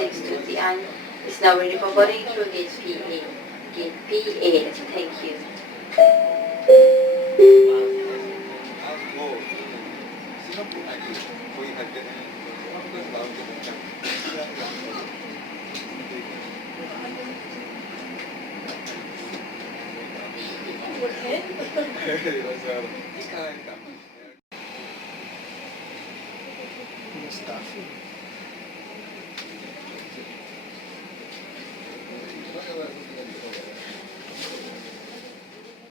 6 to 10 is now ready boarding through gate PA. Gate PA. Thank you. 뭐 싱가포르 아니 거기 갈 때는 한국에서 나올 때 뭔가 시간이 안 걸려. 그래서 피카니까. Staff.